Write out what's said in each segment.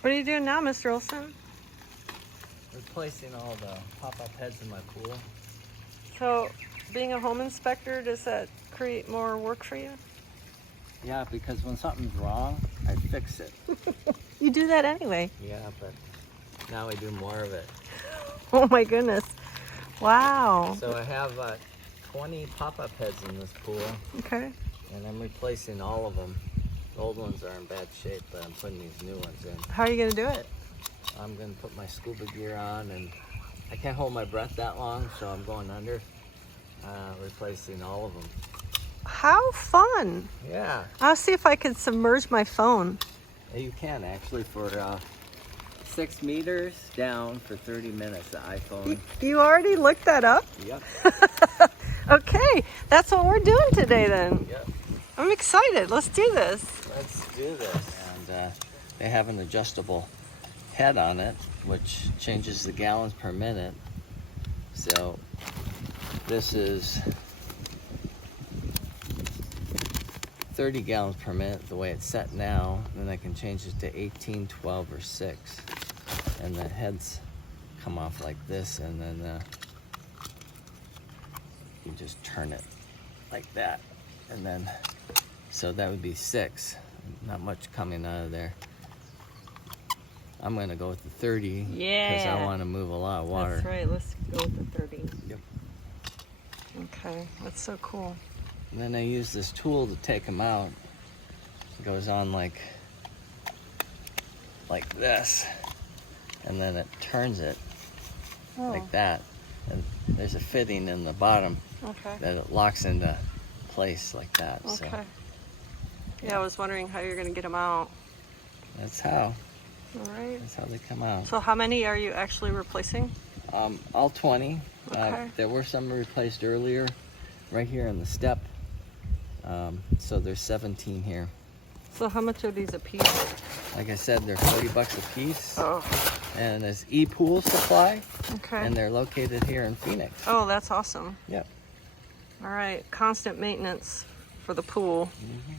What are you doing now, Mr. Olson? Replacing all the pop-up heads in my pool. So, being a home inspector, does that create more work for you? Yeah, because when something's wrong, I fix it. You do that anyway. Yeah, but now I do more of it. Oh my goodness. Wow. So I have 20 pop-up heads in this pool, Okay. and I'm replacing all of them. The old ones are in bad shape, but I'm putting these new ones in. How are you going to do it? I'm going to put my scuba gear on, and I can't hold my breath that long, so I'm going under, replacing all of them. How fun. Yeah. I'll see if I can submerge my phone. You can actually for 6 meters down for 30 minutes, the iPhone. You already looked that up? Yep. Okay, that's what we're doing today then. Yep. I'm excited. Let's do this. Let's do this. And they have an adjustable head on it, which changes the gallons per minute. So this is 30 gallons per minute the way it's set now. Then I can change it to 18, 12, or 6. And the heads come off like this, and then you just turn it like that. And then, so that would be 6. Not much coming out of there. I'm gonna go with the 30 because I want to move a lot of water. That's right. Let's go with the 30. Yep. Okay, that's so cool. And then I use this tool to take them out. It goes on like this, and then it turns it like that. And there's a fitting in the bottom that it locks into place like that. Okay. So yeah, I was wondering how you're going to get them out. that's how. All right. That's how they come out. So how many are you actually replacing? All 20. Okay. There were some replaced earlier, right here in the step. So there's 17 here. So how much are these a piece? Like I said, they're $40 a piece. Oh. And it's ePoolSupply. Okay. And they're located here in Phoenix. Oh, that's awesome. Yep. All right. Constant maintenance for the pool. Mm-hmm.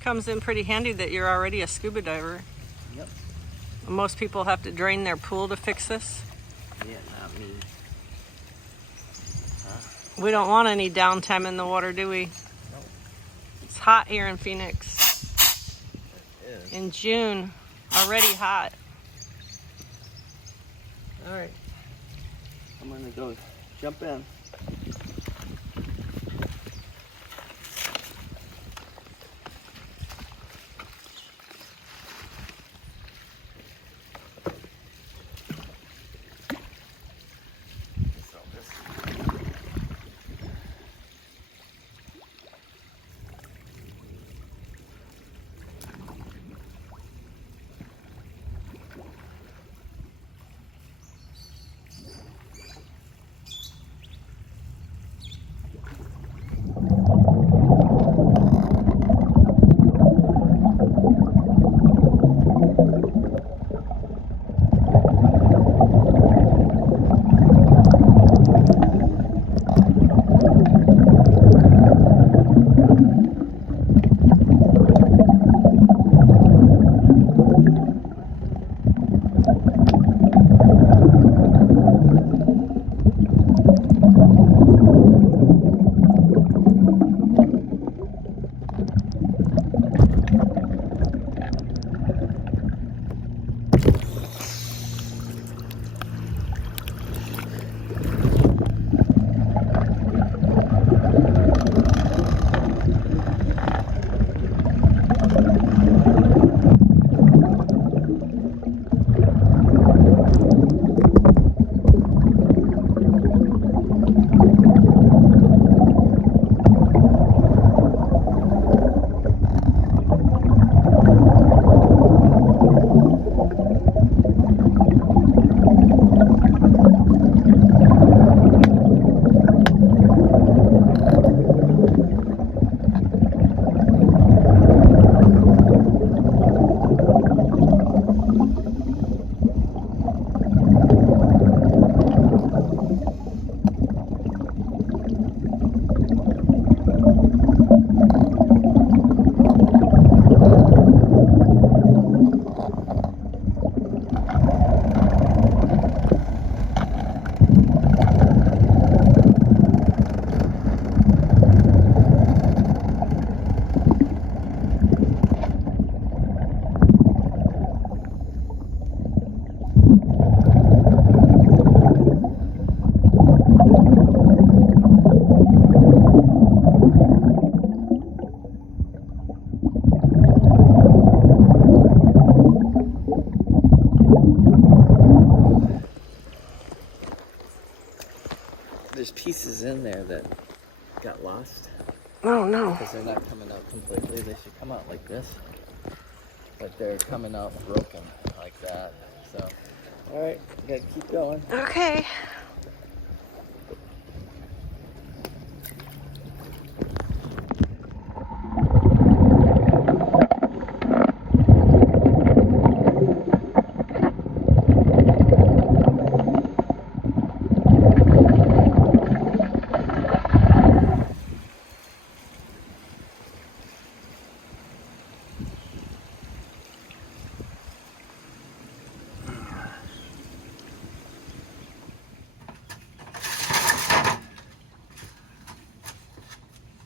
Comes in pretty handy that you're already a scuba diver. Yep. Most people have to drain their pool to fix this. Yeah, not me. We don't want any downtime in the water, do we? Nope. It's hot here in Phoenix. It is. In June, already hot. All right. I'm gonna go jump in. there's pieces in there that got lost Oh no. because they're not coming out completely. They should come out like this, but they're coming out broken like that. So, all right, gotta keep going. Okay.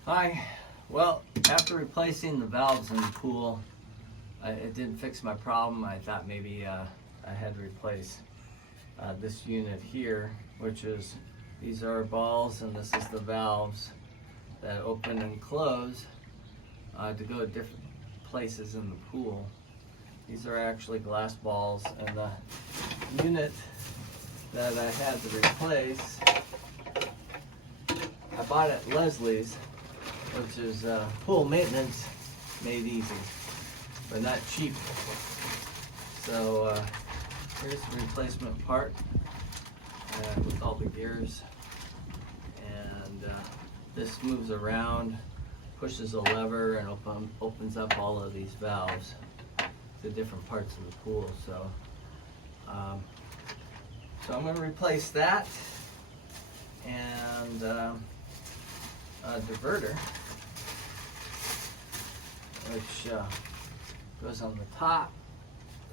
Hi. Well, after replacing the valves in the pool, it didn't fix my problem. I thought maybe I had to replace this unit here, which is, these are balls and this is the valves that open and close to go to different places in the pool. These are actually glass balls, and the unit that I had to replace, I bought at Leslie's, which is pool maintenance made easy, but not cheap. So here's the replacement part with all the gears, and this moves around, pushes a lever, and opens up all of these valves to different parts of the pool. So I'm going to replace that and a diverter, which goes on the top,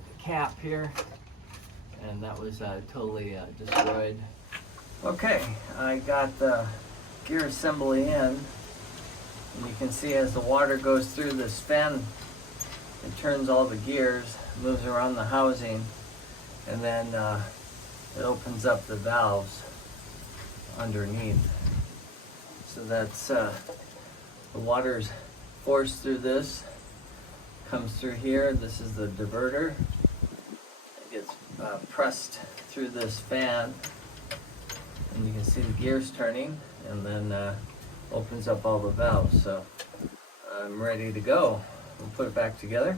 the cap here, and that was totally destroyed. Okay, I got the gear assembly in, and you can see as the water goes through this fan, it turns all the gears, moves around the housing, and then it opens up the valves underneath. So that's the water's forced through this, comes through here. This is the diverter. It gets pressed through this fan, and you can see the gears turning, and then opens up all the valves. So I'm ready to go. We'll put it back together.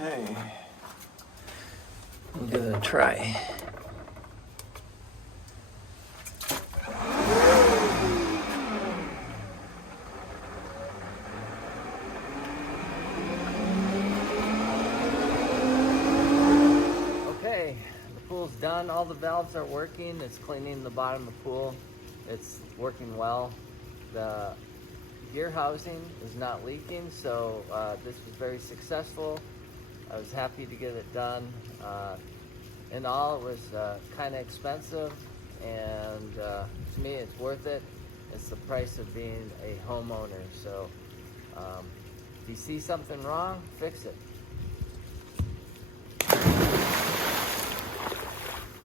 Okay, we'll give it a try. Okay, the pool's done. All the valves are working. It's cleaning the bottom of the pool. It's working well. The gear housing is not leaking, so this was very successful. I was happy to get it done. In all, it was kind of expensive, and to me it's worth it. It's the price of being a homeowner. So if you see something wrong, fix it.